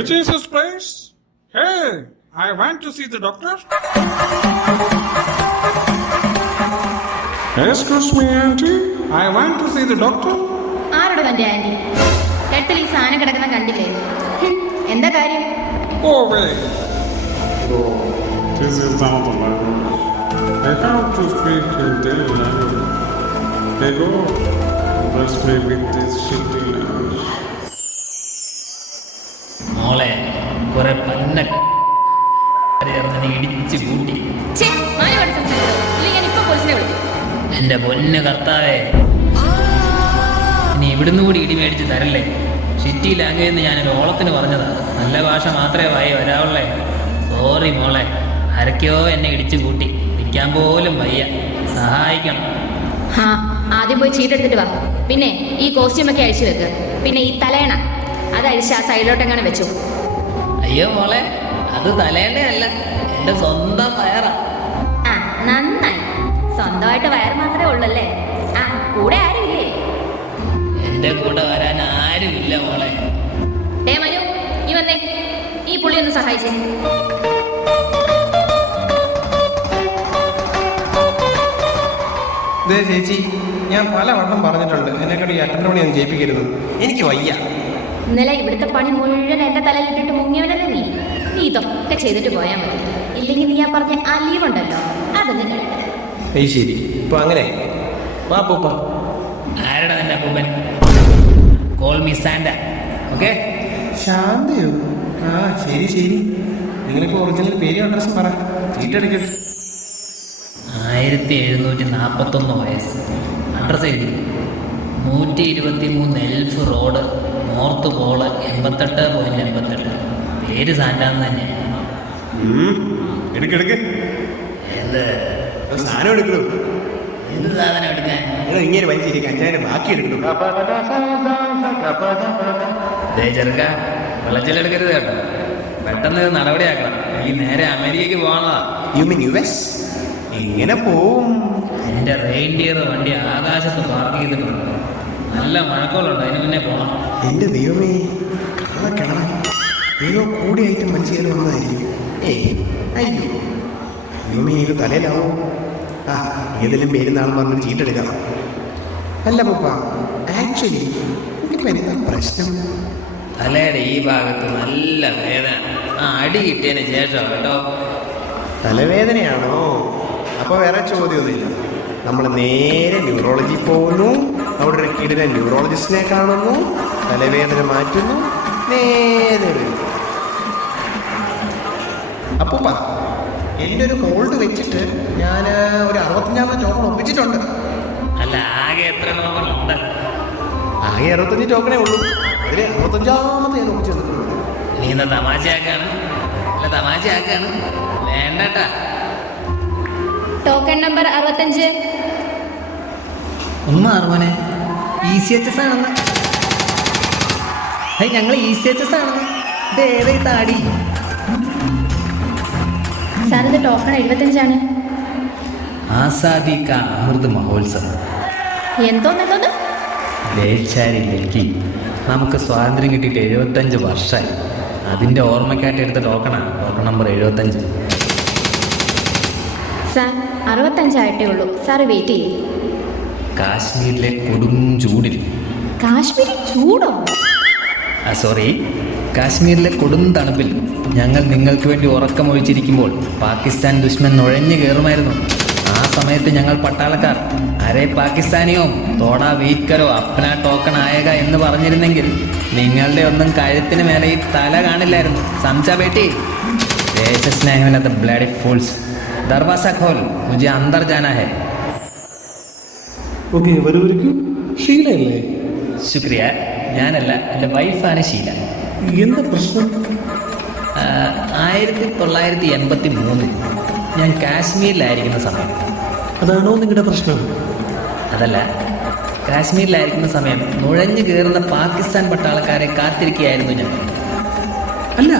Which is his place? Hey, I want to see the doctor. Excuse me, auntie. I want to see the doctor. ആരോട് തന്റെ anti കെട്ടിൽ ഈ സാധനം കിടക്കുന്ന കണ്ടില്ലേ ഹും, എന്താ കാര്യം Go away. Oh, this is not the language. I have to speak in their language. They go, let's play with this shitty പോലീസിനെ വിളിക്കും. എന്റെ പൊന്ന് കർത്താവേ. നീ ഇവിടുന്ന് കൂടി ഇടി മേടിച്ച് തരല്ലേ? ഷിറ്റി ലാംഗ്വേജ് ഞാൻ ഞാനൊരു ഓളത്തിന് പറഞ്ഞതാ നല്ല ഭാഷ മാത്രമേ വായി വരാവുള്ളേ. സോറി മോളെ. ആരൊക്കെയോ എന്നെ ഇടിച്ചു കൂട്ടി നിൽക്കാൻ പോലും വയ്യ. സഹായിക്കണം. ആ ആദ്യം പോയി ചീട്ടെടുത്തിട്ട് വാ. പിന്നെ ഈ കോസ്റ്റ്യൂം ഒക്കെ അഴിച്ചു വെക്ക്. പിന്നെ ഈ തലേണ. അത് അഴിച്ച് ആ സൈഡിലോട്ടെങ്ങാനും വെച്ചു. അയ്യോ മോളെ അത് തലേണ്ടേ അല്ല എന്റെ സ്വന്തം വയറാ. ആ നന്നായി. സ്വന്തമായിട്ട് വയറ് മാത്രമേ ഉള്ളല്ലേ? ആ കൂടെ ആരുമില്ലേ? എന്റെ കൂടെ വരാൻ ആരുമില്ല മോളെ. ഏ മനു നീ വന്നേ. ഈ പുള്ളി ഒന്ന് സഹായിച്ചേ. ദേ ചേച്ചി ഞാൻ പല വട്ടം പറഞ്ഞിട്ടുണ്ട് എന്നെക്കൊണ്ട് ഈ അറ്റൻഡ് പണി ഒന്നും ജയിപ്പിക്കരുത്. എനിക്ക് വയ്യ. ഇന്നലെ ഇവിടുത്തെ പണി മുഴുവൻ എന്റെ തലയിലിട്ടിട്ട് മുങ്ങിയവനല്ലേ നീ? നീ ഇതൊക്കെ ചെയ്തിട്ട് പോയാൽ മതി. ഇല്ലെങ്കിൽ നീ ആ പറഞ്ഞ ആ ലീവ് ഉണ്ടല്ലോ അതൊന്നും കഴിക്കാം ഏയ് ശരി ഇപ്പൊ അങ്ങനെ. വാ പൂപ്പ. ആരുടെ നിന്റെ അപ്പൂപ്പൻ? കോൾ മീ സാൻഡ ഓക്കെ ശാന്തയോ? ആ ശരി ശരി. നിങ്ങളിപ്പോ ഒറിജിനൽ പേരും അഡ്രസ്സും പറ. ചീട്ടെടുക്കട്ടെ ആയിരത്തി എഴുന്നൂറ്റി നാൽപ്പത്തൊന്ന് വയസ്സ് അഡ്രസ് എഴുതി. നൂറ്റി ഇരുപത്തി മൂന്ന് എൽഫ് റോഡ് നോർത്ത് പോൾ എൺപത്തെട്ട് പോയിന്റ് എൺപത്തെട്ട്. പേര് സാന്റാന്ന് തന്നെ. എടുക്കെടുക്ക് എന്ത്? സാധനം എടുക്കണു എന്ത് സാധനം എടുക്കാൻ? ഇങ്ങനെ വലിച്ചിരിക്കാൻ അഞ്ചായിരം ബാക്കി എടുക്കണു ദേ ചെറുക്ക വിളച്ചിലെടുക്കരുത് കേട്ടോ. പെട്ടെന്ന് നടപടിയാക്കണം. ഈ നേരെ അമേരിക്കക്ക് പോകാനുള്ളതാ. യു മീൻ യു എസ് എങ്ങനെ പോവും. എന്റെ റെയിൻഡിയർ വണ്ടി ആകാശത്ത് പാർക്ക് ചെയ്തിട്ടുണ്ട്. നല്ല മഴക്കോളുണ്ട് അതിന് മുന്നേ പോകണം എന്റെ ദൈവമേ കള്ളക്കിണറ ഏതോ കൂടിയായിട്ട് മനസ്സിൽ വന്നതായിരിക്കും. ഏയ് അയ്യോ. ദൈവമേ ഇത് തലയിലാവോ? ആ ഏതെങ്കിലും പേരുന്നാളും പറഞ്ഞ് ചീട്ടെടുക്കാം അല്ല പപ്പ ആക്ച്വലി എനിക്ക് വരുന്ന പ്രശ്നം? തലയുടെ ഈ ഭാഗത്ത് നല്ല വേദന. ആ അടി കിട്ടിയതിന് ശേഷം കേട്ടോ. തലവേദനയാണോ? അപ്പോൾ വേറെ ചോദ്യമൊന്നുമില്ല. നമ്മൾ നേരെ ന്യൂറോളജി പോകുന്നു. അവിടെ ഒരു കിടിലെ ന്യൂറോളജിസ്റ്റിനെ കാണുന്നു. തലവേദന മാറ്റുന്നു. നേരെ വരും അപ്പൂപ്പ എന്റെ ഒരു ഗോൾഡ് വെച്ചിട്ട് ഞാൻ ഒരു അറുപത്തഞ്ചാമത്തെ ടോക്കൺ ഒപ്പിച്ചിട്ടുണ്ട്. അല്ല ആകെ എത്ര ആകെ അറുപത്തഞ്ച് ടോക്കണേ ഉള്ളൂ. അതിൽ അറുപത്തഞ്ചാമത്തെ ഞാൻ ഒപ്പിച്ച് തന്നിട്ടുണ്ട്. നീ എന്താ തമാശയാക്കാണ്. അല്ല തമാശയാക്കാണ്. വേണ്ടട്ടാ. ടോക്കൺ നമ്പർ അറുപത്തഞ്ച്. ഒന്ന് അറുപനെ ഇ സി എച്ച് എസ് ആണെന്ന്. ഞങ്ങൾ ഇ സി എച്ച് എസ് ആണെന്ന്. ഇത് ഏതായി താടി. ടോക്കൺ എഴുപത്തഞ്ചാണ്. ആസാദി കാ അമൃത് മഹോത്സവം. എന്തോന്നെന്തോന്ന്? ലേച്ചാരി ഡൽഹി നമുക്ക് സ്വാതന്ത്ര്യം കിട്ടിയിട്ട് എഴുപത്തഞ്ച് വർഷമായി അതിന്റെ ഓർമ്മക്കായിട്ട് എടുത്ത ടോക്കണാണ് ടോക്കൺ നമ്പർ എഴുപത്തഞ്ച്. സാർ അറുപത്തഞ്ചായിട്ടേ ഉള്ളൂ. സാർ വെയിറ്റ് ചെയ്യും. കാശ്മീരിലെ കൊടും ചൂടിൽ. കാശ്മീരി ചൂടോ? സോറി കാശ്മീരിലെ കൊടും തണുപ്പിൽ ഞങ്ങൾ നിങ്ങൾക്ക് വേണ്ടി ഉറക്കമൊഴിച്ചിരിക്കുമ്പോൾ പാകിസ്ഥാൻ ദുഷ്മൻ നുഴഞ്ഞു കയറുമായിരുന്നു. ആ സമയത്ത് ഞങ്ങൾ പട്ടാളക്കാർ അരേ പാകിസ്ഥാനിയോ തോടാ വീക്കരോ അപ്പന ടോക്കൺ ആയക എന്ന് പറഞ്ഞിരുന്നെങ്കിൽ നിങ്ങളുടെ ഒന്നും കഴുത്തിന് മേലെ ഈ തല കാണില്ലായിരുന്നു. സംസാ ബേട്ടി. ദേശസ്നേഹമില്ലാത്ത ബ്ലഡി ഫുൾസ് ദർവാസ ഖോൽ മുझे അന്തർ ജാനാ ഹെ. ഓക്കെ വരൂരിക്കും ശീലല്ലേ ശുക്രിയ. ഞാനല്ല എന്റെ വൈഫാണ് ശീല എന്താ പ്രശ്നം? ആയിരത്തി തൊള്ളായിരത്തി എൺപത്തി മൂന്നിൽ ഞാൻ കാശ്മീരിലായിരിക്കുന്ന സമയം. അതാണോ നിങ്ങളുടെ പ്രശ്നം? അതല്ല കാശ്മീരിലായിരിക്കുന്ന സമയം നുഴഞ്ഞു കയറുന്ന പാകിസ്ഥാൻ പട്ടാളക്കാരെ കാത്തിരിക്കുകയായിരുന്നു ഞാൻ. അല്ല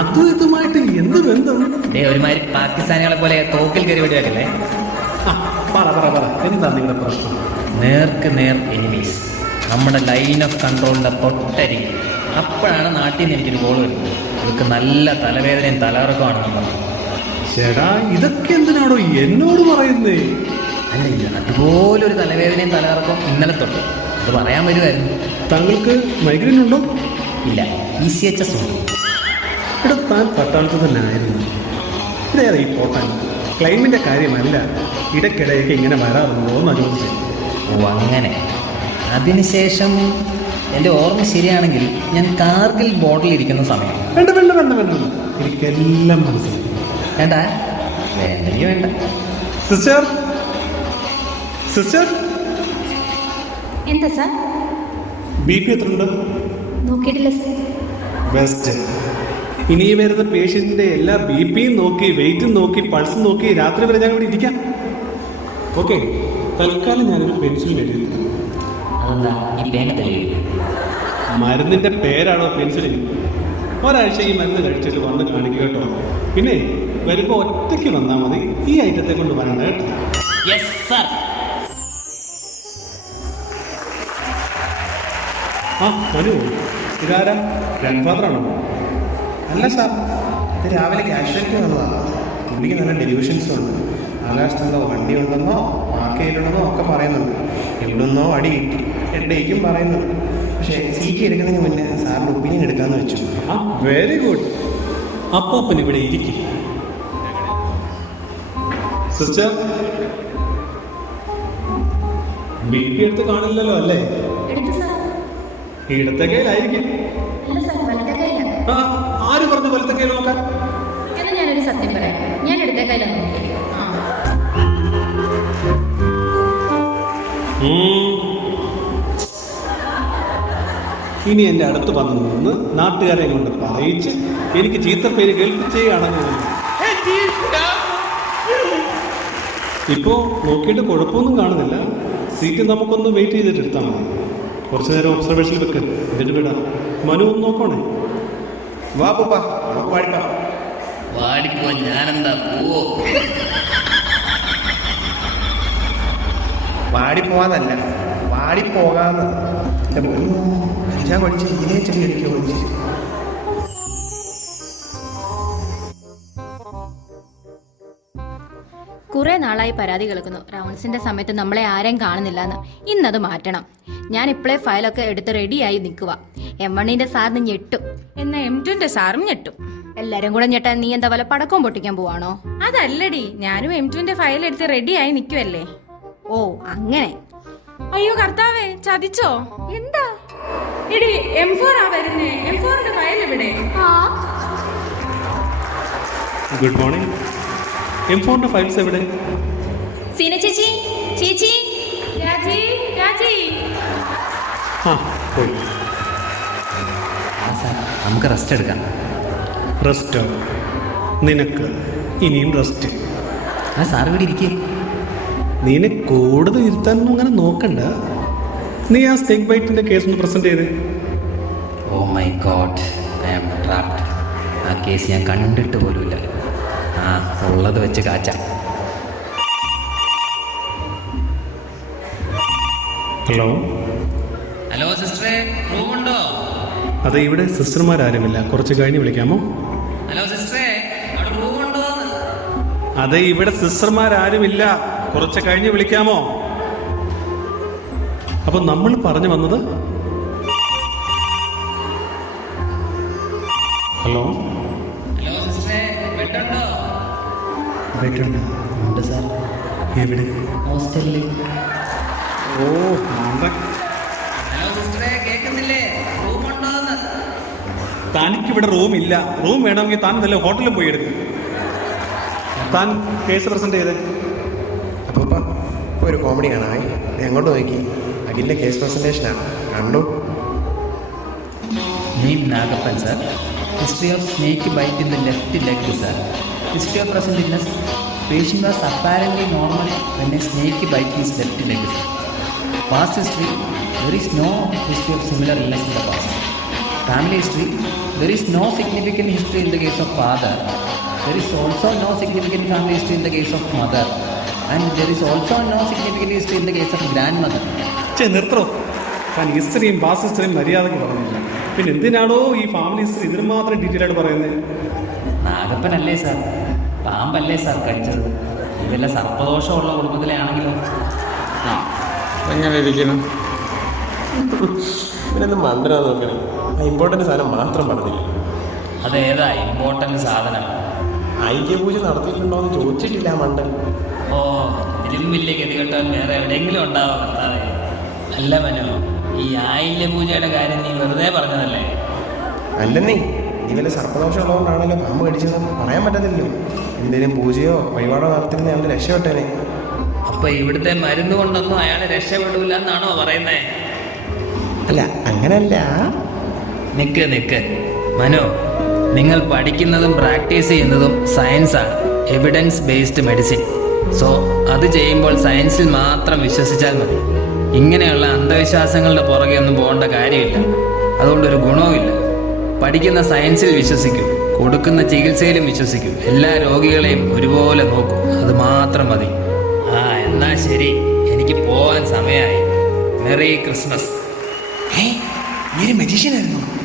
അതും ഇതുമായിട്ട് എന്ത് ബന്ധം? ദേ ഒരുമാതിരി പാകിസ്ഥാനികളെ പോലെ തോക്കിൽ കയറി വിടുകയല്ലേ ആ പറ പറ പറ. എന്താ നിങ്ങളുടെ പ്രശ്നം? നേർക്ക് നേർ എനിമീസ്. നമ്മുടെ ലൈൻ ഓഫ് കൺട്രോളിന്റെ തൊട്ടരി അപ്പോഴാണ് നാട്ടിൽ നിന്ന് എനിക്കൊരു ഗോൾ വരുന്നത്. അവൾക്ക് നല്ല തലവേദനയും തലകറക്കമാണ് നമ്മൾ ചേടാ ഇതൊക്കെ എന്തിനാണോ എന്നോട് പറയുന്നേ? അല്ല അതുപോലൊരു തലവേദനയും തലകറക്കം ഇന്നലെ തൊട്ട് അത് പറയാൻ വരുമായിരുന്നു താങ്കൾക്ക് മൈഗ്രെയിൻ ഉണ്ടോ? ഇല്ല ഇ സി എച്ച് എസ് ഉണ്ട്. ഇവിടെ താൻ പട്ടാളത്തിൽ തന്നെ ആയിരുന്നു ഇതേറെ ഈ പോട്ടാൻ? ക്ലൈമിന്റെ കാര്യമല്ല. ഇടയ്ക്കിടയ്ക്ക് ഇങ്ങനെ വരാറുണ്ടോ എന്നാണ് ചോദിച്ചത് ഓ അങ്ങനെ. അതിനുശേഷം എന്റെ ഓർമ്മ ശരിയാണെങ്കിൽ ഞാൻ കാർഗിൽ ബോട്ടിൽ ഇരിക്കുന്ന സമയം. വേണ്ട വേണ്ട വേണ്ട വേണ്ട. എനിക്കെല്ലാം മനസ്സിലായി. വേണ്ട. വേണ്ടെങ്കിൽ വേണ്ട. സിസ്റ്റർ? സിസ്റ്റർ? എന്താ സാർ? ബി പി എത്ര ഉണ്ട് നോക്കിയിട്ടില്ല സാർ. ബെസ്റ്റ് ഇനി വരുന്ന പേഷ്യന്റിന്റെ എല്ലാ ബി പിയും നോക്കി വെയിറ്റും നോക്കി പൾസും നോക്കി രാത്രി വരെ ഞാൻ ഇവിടെ ഇരിക്കാം. ഓക്കെ. തൽക്കാലം ഞാനൊരു പെൻസിൽ എഴുതി അതെന്താ മരുന്നിന്റെ പേരാണോ പെൻസിലിൻ ഒരാഴ്ച ഈ മരുന്ന് കഴിച്ചിട്ട് വന്ന് കാണിക്കുക കേട്ടോ. പിന്നെ വരുമ്പോൾ ഒറ്റയ്ക്ക് വന്നാൽ മതി. ഈ ഐറ്റത്തെ കൊണ്ട് വരണ്ട കേട്ടോ. യെസ് സർ ആ മനു ഇതാരാ? ഗ്രാൻഡ് ഫാദർ ആണോ? അല്ല സാർ ഇത് രാവിലെ ക്യാഷ്വാലിറ്റി വന്നതാണ് പുള്ളിക്ക് നല്ല ഡെലിവിഷൻസ് ഉണ്ട്. ആകാശത്തുള്ള വണ്ടി ഉണ്ടെന്നോ മാർക്കയിലുണ്ടെന്നോ ഒക്കെ പറയുന്നുണ്ട്. എവിടുന്നോ അടി കിട്ടി. എവിടേക്കും പറയുന്നു പക്ഷേ സീറ്റ് എടുക്കുന്നതിന് മുന്നേ സാറിന് ഒപ്പീനിയൻ എടുക്കാന്ന് വെച്ചു. ആ വെരി ഗുഡ് അപ്പാപ്പൻ ഇവിടെ ഇരിക്കും. സിസ്റ്റർ ബി പി എടുത്ത് കാണില്ലല്ലോ അല്ലേ? ഇടത്തെ കയ്യിലായിരിക്കും. ആര് പറഞ്ഞു വലത്തെ കയ്യിൽ നോക്കാൻ? ഞാനൊരു സത്യം പറയാം. ഞാൻ ഇടത്തെ കയ്യിലാണ് നോക്കിയത് ഇനി എന്റെ അടുത്ത് വന്നു നിന്ന് നാട്ടുകാരെ കൊണ്ട് പറയിച്ച് എനിക്ക് ചീത്തപ്പേര് കേൾപ്പിച്ചേയാണെന്ന് ഇപ്പോൾ നോക്കിയിട്ട് കുഴപ്പമൊന്നും കാണുന്നില്ല. സീറ്റ് നമുക്കൊന്ന് വെയിറ്റ് ചെയ്തിട്ട് എടുത്താൽ മതി. കുറച്ച് നേരം ഒബ്സർവേഷനിൽ വെക്ക്. എന്നിട്ട് വിടാം. മനു ഒന്ന് നോക്കണേ. വാ പൂപ്പ. വാടിപ്പോ ഞാനെന്താ പോവോ? പാടിപ്പോവാന്നല്ല പാടിപ്പോകാന്ന്. എന്റെ പൊന്നു ഞാൻ പഠിച്ച് ഇതിനെ ചെടി പഠിച്ച് കുറെ നാളായി പരാതി കേൾക്കുന്നു. റൗണ്ട്സിന്റെ സമയത്ത് നമ്മളെ ആരെയും കാണുന്നില്ല എന്ന് ഇന്നത് മാറ്റണം. ഞാൻ ഇപ്പോഴേ ഫയലൊക്കെ എടുത്ത് റെഡിയായി നിൽക്കുക എം വണ്ണിന്റെ സാറിന് ഞെട്ടും. എന്നാ എം ടുന്റെ സാറും ഞെട്ടും. എല്ലാരും കൂടെ ഞെട്ടാൻ നീ എന്താ വല്ല പടക്കം പൊട്ടിക്കാൻ പോവാണോ? അതല്ലടി ഞാനും എം ടുന്റെ ഫയൽ എടുത്ത് റെഡിയായി നിൽക്കുവല്ലേ ഓ അങ്ങനെ. അയ്യോ കർത്താവേ ചതിച്ചോ? എന്താ? എടി എം ഫോർ ആ വരുന്നേ. എം ഫോറിന്റെ ഫയൽ എവിടെ? ഗുഡ് മോർണിംഗ് എം ഫോറിന്റെ ഫയൽസ് എവിടെ? സീന ചേച്ചി ചേച്ചി. രാജി രാജി. ആ പോയി. ആ സാർ നമുക്ക് റെസ്റ്റ് എടുക്കാം. റെസ്റ്റോ നിനക്ക് ഇനിയും റെസ്റ്റ് ആ സാർ ഇവിടെ ഇരിക്കേ. നീനെ കൂടുതൽ ഇരുത്താനൊന്നും അങ്ങനെ നോക്കണ്ട. നീ ആ സ്റ്റേക്ക് ബൈറ്റിന്റെ കേസ് ഒന്ന് പ്രസന്റ് ചെയ്ത്. ഓ my god I am trapped ആ കേസ് ഞാൻ കണ്ടിട്ട് പോലുമില്ല. ആ ഉള്ളത് വെച്ച് കാച്ച. ഹലോ ഹലോ സിസ്റ്ററെ റൂമുണ്ടോ അതെ ഇവിടെ സിസ്റ്റർമാരാരുമില്ല. കുറച്ച് കഴിഞ്ഞ് വിളിക്കാമോ? ഹലോ സിസ്റ്ററെ റൂമുണ്ടോ അതെ ഇവിടെ സിസ്റ്റർമാരാരുമില്ല. കുറച്ച് കഴിഞ്ഞ് വിളിക്കാമോ? അപ്പൊ നമ്മൾ പറഞ്ഞു വന്നത്? ഹലോ? ഉണ്ട് സാർ. എവിടെ? ഹോസ്റ്റലിൽ ഓ തനിക്കിവിടെ റൂം ഇല്ല റൂം വേണമെങ്കിൽ താൻ വല്ല ഹോട്ടലിൽ പോയി എടുക്കും. താൻ കേസ് പ്രസന്റ് ചെയ്തേ. ഒരു കോമഡി എങ്ങോട്ട് അങ്ങോട്ട് നോക്കി. അഖിലിന്റെ കേസ് പ്രസന്റേഷനാണ് കണ്ടു? Name Nagappan sir history of snake bite in the left leg sir history of present illness patient was apparent normal when a snake bite is left leg past history there is no history of similar illness in the past family history there is no significant history in the case of father there is also no significant family history in the case of mother and there is also no significant history in the case of grandmother ചേ നിർത്തോ താൻ ഹിസ്റ്ററിയും past ഹിസ്റ്ററിയും മര്യാദയ്ക്ക് പറഞ്ഞില്ല. പിന്നെ എന്തിനാണോ ഈ ഫാമിലി ഹിസ്റ്ററി ഇതിന് മാത്രം ഡീറ്റെയിൽ ആയിട്ട് പറയുന്നത്? നാഗപ്പനല്ലേ സാർ പാമ്പല്ലേ സാർ കഴിച്ചത്? ഇതെല്ലാം സർപ്പദോഷമുള്ള കുടുംബത്തിലെ ആണെങ്കിലും ആ എങ്ങനെ ഇരിക്കണം ഇവനൊന്ന് മണ്ടനാ നോക്കണേ. ആ ഇമ്പോർട്ടന്റ് സാധനം മാത്രം പറഞ്ഞില്ല? അതേതാ ഇമ്പോർട്ടന്റ് സാധനം? ഐക്യപൂജ നടത്തിയിട്ടുണ്ടോ എന്ന് ചോദിച്ചിട്ടില്ല മണ്ഡലം മണ്ടൻ. ഓ ഇതിലും വലിയ ഗതികെട്ടാൽ വേറെ എവിടെയെങ്കിലും ഉണ്ടാവാം കർത്താവേ അല്ല മനോ ഈ ആയില്യ പൂജയുടെ കാര്യം നീ വെറുതെ പറഞ്ഞതല്ലേ? അല്ലെന്നേ നീ വല്ല സർപ്പദോഷം ഉള്ളതുകൊണ്ടാണല്ലോ പാമ്പ് കടിച്ചതെന്ന് പറയാൻ പറ്റത്തില്ലല്ലോ. എന്തേലും പൂജയോ വഴിപാടോ നടത്തിരുന്നേ അവന് രക്ഷപ്പെട്ടേനെ. അപ്പൊ ഇവിടുത്തെ മരുന്ന് കൊണ്ടൊന്നും അയാൾ രക്ഷപ്പെടൂല എന്നാണോ പറയുന്നേ? അല്ല അങ്ങനല്ല. നിക്ക് നിക്ക്. മനോ നിങ്ങൾ പഠിക്കുന്നതും പ്രാക്ടീസ് ചെയ്യുന്നതും സയൻസാണ് എവിഡൻസ് ബേസ്ഡ് മെഡിസിൻ സോ അത് ചെയ്യുമ്പോൾ സയൻസിൽ മാത്രം വിശ്വസിച്ചാൽ മതി. ഇങ്ങനെയുള്ള അന്ധവിശ്വാസങ്ങളുടെ പുറകെ ഒന്നും പോകേണ്ട കാര്യമില്ല. അതുകൊണ്ടൊരു ഗുണവുമില്ല പഠിക്കുന്ന സയൻസിൽ വിശ്വസിക്കും. കൊടുക്കുന്ന ചികിത്സയിലും വിശ്വസിക്കും. എല്ലാ രോഗികളെയും ഒരുപോലെ നോക്കും. അത് മാത്രം മതി. ആ എന്നാ ശരി. എനിക്ക് പോവാൻ സമയമായി. Merry Christmas. ഏ നീ മജീഷ്യനായിരുന്നു